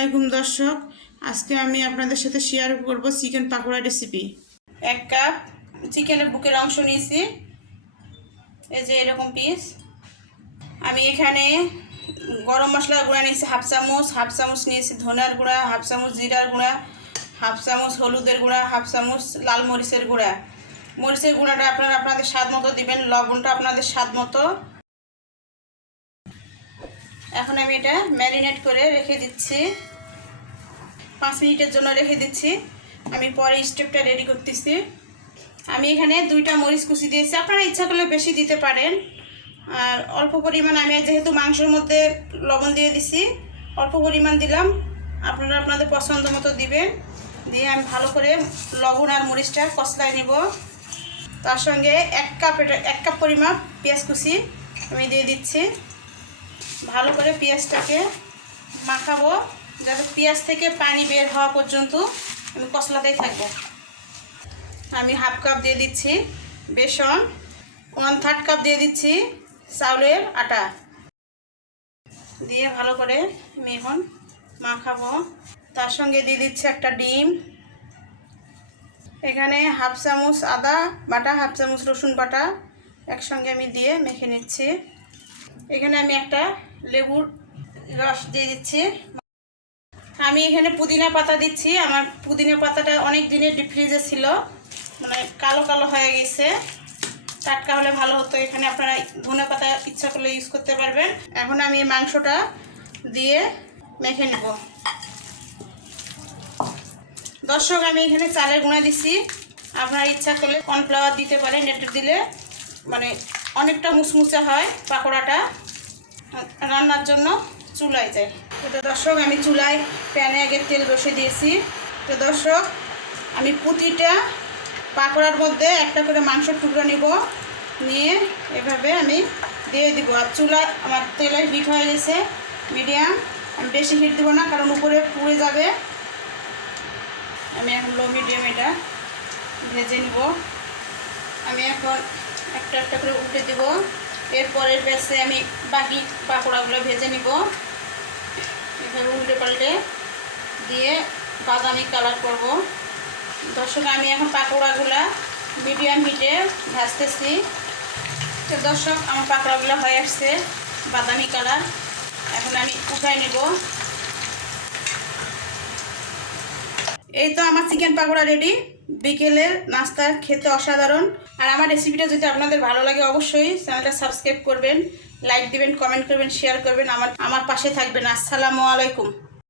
আসসালামাইকুম দর্শক, আজকে আমি আপনাদের সাথে শেয়ার করব চিকেন পাকোড়া রেসিপি। 1 কাপ চিকেনের বুকের অংশ নিয়েছি, এই যে এরকম পিস। আমি এখানে গরম মশলার গুঁড়া নিয়েছি হাফ চামচ নিয়েছি ধনিয়ার গুঁড়া, হাফ চামচ জিরার গুঁড়া, হাফ চামচ হলুদের গুঁড়া, হাফ চামচ লাল মরিচের গুঁড়া। মরিচের গুঁড়াটা আপনারা আপনাদের স্বাদ মতো দিবেন, লবণটা আপনাদের স্বাদ মতো। এখন আমি এটা ম্যারিনেট করে রেখে দিচ্ছি, 5 মিনিটের জন্য রেখে দিচ্ছি। আমি পরে স্টেপটা রেডি করতেছি। আমি এখানে 2টা মরিচ কুচি দিয়েছি, আপনারা ইচ্ছা করলে বেশি দিতে পারেন। আর অল্প পরিমাণ আমি যেহেতু মাংসের মধ্যে লবণ দিয়ে দিছি, অল্প পরিমাণ দিলাম, আপনারা আপনাদের পছন্দ মতো দিবেন। দিয়ে আমি ভালো করে লবণ আর মরিচটা কষলায় নিব। তার সঙ্গে 1 কাপ পরিমাণ পেঁয়াজ কুচি আমি দিয়ে দিচ্ছি। ভালো করে পেঁয়াজটাকে মাখাবো, যাতে পেঁয়াজ থেকে পানি বের হওয়া পর্যন্ত আমি কষলাতেই থাকবো। আমি হাফ কাপ দিয়ে দিচ্ছি বেসন, 1/3 কাপ দিয়ে দিচ্ছি চাউলের আটা, দিয়ে ভালো করে আমি এখন মাখাবো। তার সঙ্গে দিয়ে দিচ্ছি একটা ডিম। এখানে হাফ চামচ আদা বাটা, হাফ চামচ রসুন বাটা একসঙ্গে আমি দিয়ে মেখে নিচ্ছি। এখানে আমি একটা লেবুর রস দিয়ে দিচ্ছি। আমি এখানে পুদিনা পাতা দিচ্ছি। আমার পুদিনা পাতাটা অনেক দিনের ডিপ ফ্রিজে ছিল, মানে কালো কালো হয়ে গেছে, টাটকা হলে ভালো হতো। এখানে আপনারা ধনে পাতা ইচ্ছা করলে ইউজ করতে পারবেন। এখন আমি মাংসটা দিয়ে মেখে নেব। দর্শক, আমি এখানে চালের গুঁড়া দিচ্ছি, আপনারা ইচ্ছা করলে কর্নফ্লাওয়ার দিতে পারেন। এটা দিলে মানে অনেকটা মুচমুচে হয় পাকোড়াটা, রান্নার জন্য চুলায় যায়। তো দর্শক, আমি চুলায় প্যানে আগে তেল বসে দিয়েছি। তো দর্শক, আমি প্রতিটা পাকোড়ার মধ্যে একটা করে মাংসের টুকরো নিব, নিয়ে এভাবে আমি দিয়ে দিব। আর চুলা আমার তেলের হিট হয়ে গেছে মিডিয়াম, আমি বেশি হিট দেবো না, কারণ উপরে পুড়ে যাবে। আমি এখন লো মিডিয়াম এটা ভেজে নিব। আমি এখন একটা একটা করে উল্টে দিব। এরপরের ব্যাচে আমি বাকি পাকোড়াগুলো ভেজে নিব। এভাবে উল্টে পাল্টে দিয়ে বাদামি কালার করব। দর্শক, আমি এখন পাকোড়াগুলা মিডিয়াম হিটে ভাজতেছি। তো দর্শক, আমার পাকোড়াগুলো হয়ে আসছে বাদামি কালার। এখন আমি উঠাই নেব। এই তো আমার চিকেন পাকোড়া রেডি। বিকেলের নাস্তা খেতে অসাধারণ। আর আমার রেসিপিটা যদি আপনাদের ভালো লাগে, অবশ্যই চ্যানেলটা সাবস্ক্রাইব করবেন, লাইক দিবেন, কমেন্ট করবেন, শেয়ার করবেন, আমার পাশে থাকবেন। আসসালামু আলাইকুম।